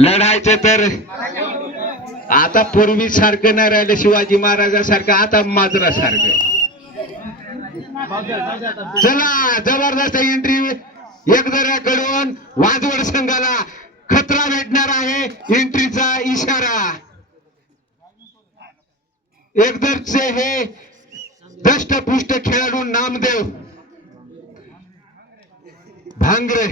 लढायचं तर आता पूर्वी सारखं नाही राहिलं शिवाजी महाराजासारखं आता माजरा सारखं चला जबरदस्त एंट्री एकदऱ्याकडून वाजवड संघाला खतरा भेटणार आहे एंट्रीचा इशारा. एकदरचे हे दष्टपुष्ट खेळाडू नामदेव. भांगरे.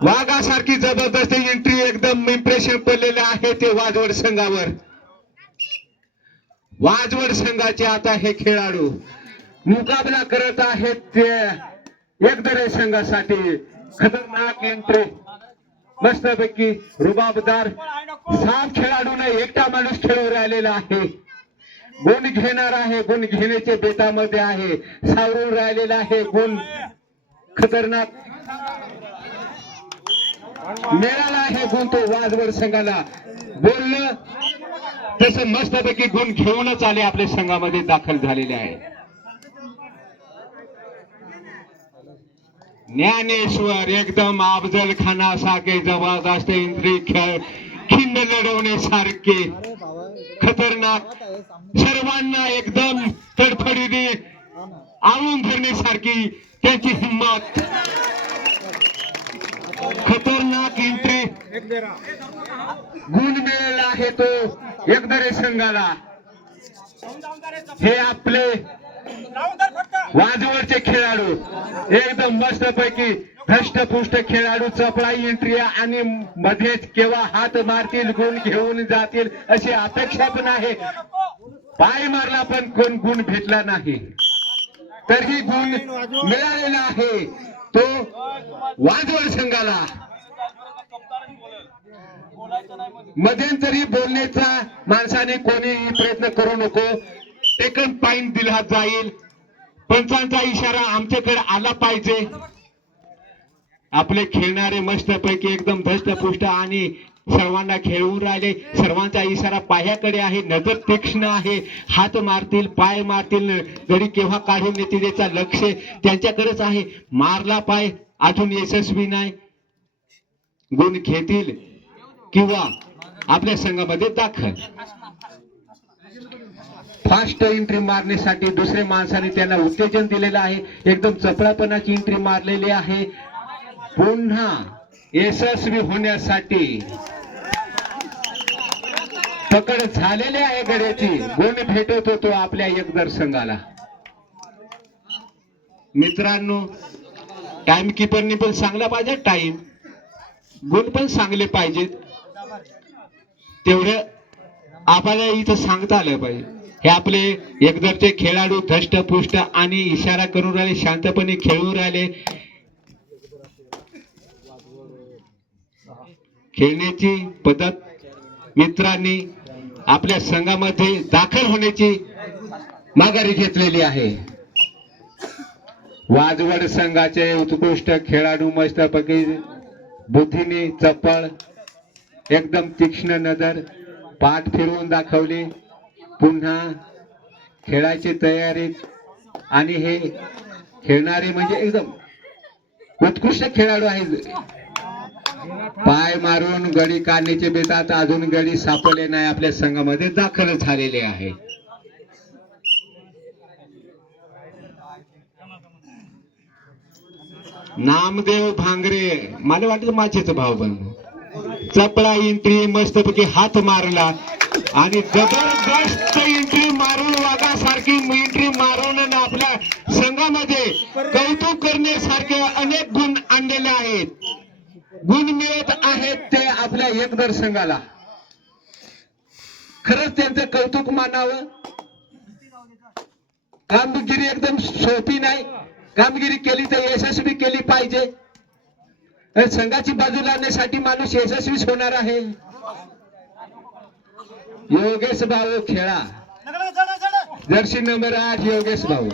वाघासारखी जबरदस्त एंट्री एकदम इम्प्रेशन पडलेले आहे ते वाजवड संघावर. वाजवड संघाचे आता हे खेळाडू मुकाबला करत आहेत ते एकदरे संघासाठी. खतरनाक एंट्री मस्तपैकी रुबाबदार सात खेळाडूने एकटा माणूस खेळून राहिलेला आहे. गुण घेणार आहे गुण घेण्याचे बेतामध्ये आहे. सावरून राहिलेला आहे गुण. खतरनाक. मिळाला आहे गुण तो वाजवड संघाला. बोललं तसं मस्तपैकी गुण घेऊनच आले आपल्या संघामध्ये दाखल झालेले आहे. ज्ञानेश्वर एकदम अफजल खानासारखे जबरदस्त इंद्री खेळ. खिंड सारखे खतरनाक. सर्वांना एकदम तडफडीने आवून धरण्यासारखी त्याची हिंमत. खतरनाक एंट्री गुण मिळाला आहे तो एकदरे संघाला. हे आपले वाजवडचे खेळाडू. एकदम मस्त पैकी भ्रष्टपुष्ट खेळाडू चपळाई एंट्री आणि मध्येच केव्हा हात मारतील गुण घेऊन जातील अशी अपेक्षा पण आहे. पाय मारला पण कोण गुण भेटला नाही. तरीही गुण मिळालेला आहे. तो वाजवड संघाला. मध्यंतरी बोलण्याचा माणसाने कोणीही प्रयत्न करू नको. टेकन पॉइंट दिला जाईल. पंचांचा इशारा आमच्याकडे आला पाहिजे. आपले खेळणारे मस्तपैकी एकदम धष्टपुष्ट आणि सर्वांना खेळवून राहिले. सर्वांचा इशारा पायाकडे आहे. नजर तीक्ष्ण आहे. हात मारतील पाय मारतील. गडी केव्हा काढून येतील याचा लक्ष? त्यांच्याकडेच आहे. मारला पाय अजून यशस्वी नाही. गुण घेतील किंवा आपल्या संघामध्ये दाखल. फास्ट एंट्री मारण्यासाठी दुसऱ्या माणसाने त्यांना उत्तेजन दिलेलं आहे. एकदम चपळापणाची एंट्री मारलेली आहे. पुन्हा यशस्वी होण्यासाठी पकड झालेली आहे गड्याची गुण भेटत होतो आपल्या एकदर संघाला मित्रांनो टाइम किपरनी पण सांगला पाहिजे टाइम गुण पण सांगले पाहिजेत. तेवढं आपल्याला इथं सांगता आलं पाहिजे. हे आपले एकदरचे खेळाडू धष्टपुष्ट आणि इशारा करून राहिले शांतपणे खेळून राहिले. खेळण्याची पद्धत मित्रांनी आपल्या संघामध्ये दाखल होण्याची माघारी घेतलेली आहे. वाजवड संघाचे उत्कृष्ट खेळाडू मस्तपैकी बुद्धीने चपळ एकदम तीक्ष्ण नजर पाठ फिरवून दाखवली. पुन्हा खेळाची तयारी आणि हे खेळणारे म्हणजे एकदम उत्कृष्ट खेळाडू आहेत. पाय मारून गडी काढण्याचे बेतात अजून गडी सापडले नाही आपल्या संघामध्ये दाखल झालेले आहे. नामदेव भांगरे मला वाटतं माझेच भाव बन चपळा इंट्री मस्तपैकी हात मारला. आणि जबरदस्त इंट्री मारून वाघासारखी इंट्री मारून आपल्या संघामध्ये कौतुक करण्यासारखे अनेक गुण आणलेले आहेत. गुण मिळत आहेत ते आपल्या एकदर संघाला खरंच त्यांचं कौतुक मानावं. कामगिरी एकदम सोपी नाही. कामगिरी केली तर यशस्वी केली पाहिजे. संघाची बाजू लावण्यासाठी माणूस यशस्वीच होणार आहे. योगेश भाऊ खेळा. जर्सी नंबर आठ योगेश भाऊ.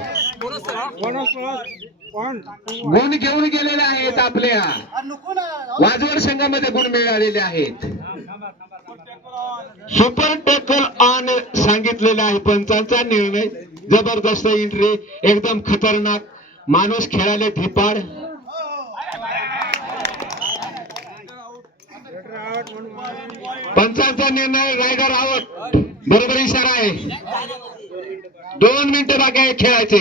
गुण घेऊन गेलेले आहेत आपल्या. वाजवड संघामध्ये गुण मिळालेले आहेत. सुपर टॅकल ऑन सांगितलेले आहे पंचांचा निर्णय जबरदस्त एंट्री एकदम खतरनाक. माणूस खेळाले धिपाड पंचांचा निर्णय रायडर आवट बरोबर इशारा आहे. दोन मिनिटं बाकी आहे खेळायचे.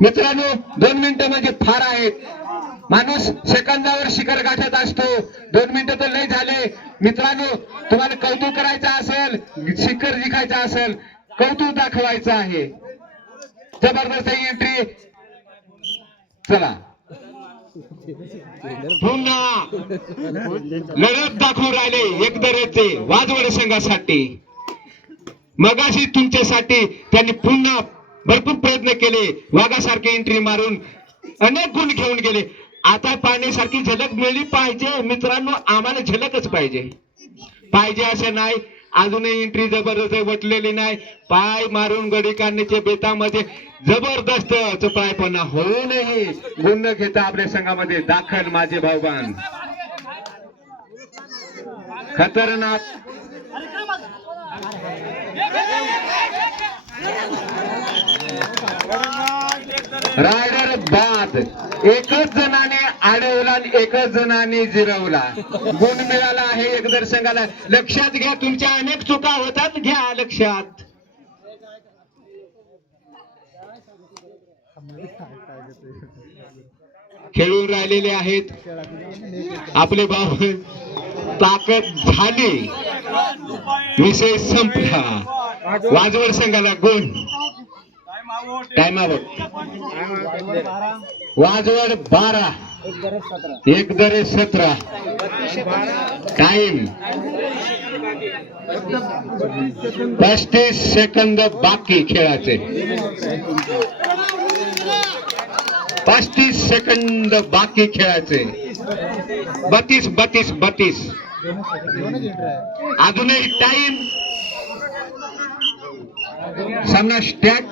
मित्रांनो दोन मिनिटं म्हणजे फार आहेत. माणूस सेकंदावर शिखर गाठत असतो. दोन मिनिटं तर लय झाले. मित्रांनो तुम्हाला कौतुक करायचं असेल शिखर जिंकायचं असेल कौतुक दाखवायचं आहे. जबरदस्त एंट्री चला. पुन्हा लढत दाखवून राहिले एकदरेचे वाजवड संघासाठी. मगाशी तुमच्यासाठी त्यांनी पुन्हा भरपूर प्रयत्न केले. वाघासारखे एंट्री मारून अनेक गुण घेऊन गेले. आता पाहण्यासारखी झलक मिळली पाहिजे. मित्रांनो आम्हाला झलकच पाहिजे. पाहिजे असं नाही. अजूनही एंट्री जबरदस्त वटलेली नाही. पाय मारून गडी काढण्याच्या बेतामध्ये जबरदस्त चपळायपणा होऊनही गुण न घेता आपल्या संघामध्ये दाखल माझे भाऊबान. खतरनाक. रायडर बाद. एकच जणाने अडवला आणि एकच जणाने जिरवला. गुण मिळाला आहे एकदर लक्षात घ्या तुमच्या अनेक चुका होतात. घ्या लक्षात. खेळून राहिलेले आहेत. आपले भाऊ ताकद झाली. विषय संपला. वाजवड संघाला गुण. टाइम वाजवड बारा. एक दरे सतरा. टाइम पस्तीस सेकंद बाकी खेळाचे. पस्तीस सेकंद बाकी खेळाचे. बत्तीस बत्तीस बत्तीस. अजूनही टाइम सामना स्टॅक.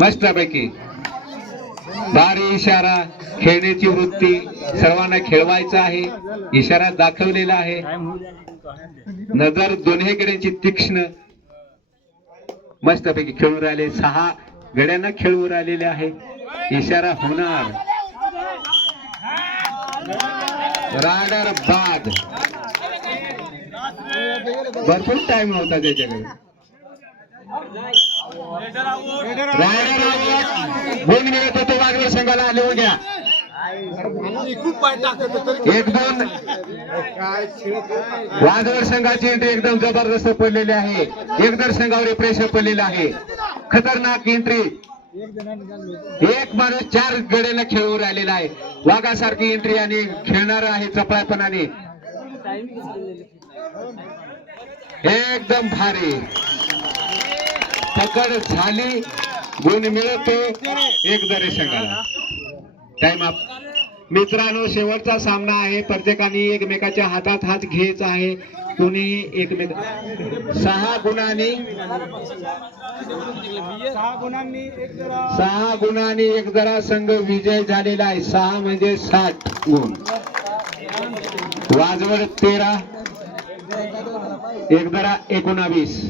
मस्तपैकी. भारी इशारा खेळण्याची वृत्ती सर्वांना खेळवायचा आहे. इशारा दाखवलेला आहे. नजर दोन्हीकडेची तीक्ष्ण. मस्तपैकी खेळून राहिले. सहा गड्यांना खेळून राहिलेले आहे. इशारा होणार. राडर बाद भरपूर टाइम होता त्याच्याकडे. Raider out. होतो संघाला आले उद्या एक दोन संघाची एंट्री एकदम जबरदस्त पडलेली आहे एकदर संघावर प्रेशर पडलेलं आहे खतरनाक एंट्री एक माणूस चार गडेला खेळून राहिलेला आहे वाघासारखी एंट्री आणि खेळणार आहे चपळापणाने एकदम भारी पकड झाली गुण मिळतो एक दरे संघाला टाइम अप. मित्रांनो शेवटचा सामना आहे. प्रत्येकाने एकमेकाच्या हातात हात घ्यायचा आहे. कुणी एकमेक सहा गुणांनी सहा गुणांनी एक जरा संघ विजय झालेला आहे. सहा म्हणजे साठ गुण. वाजवड तेरा. एक जरा एकोणावीस.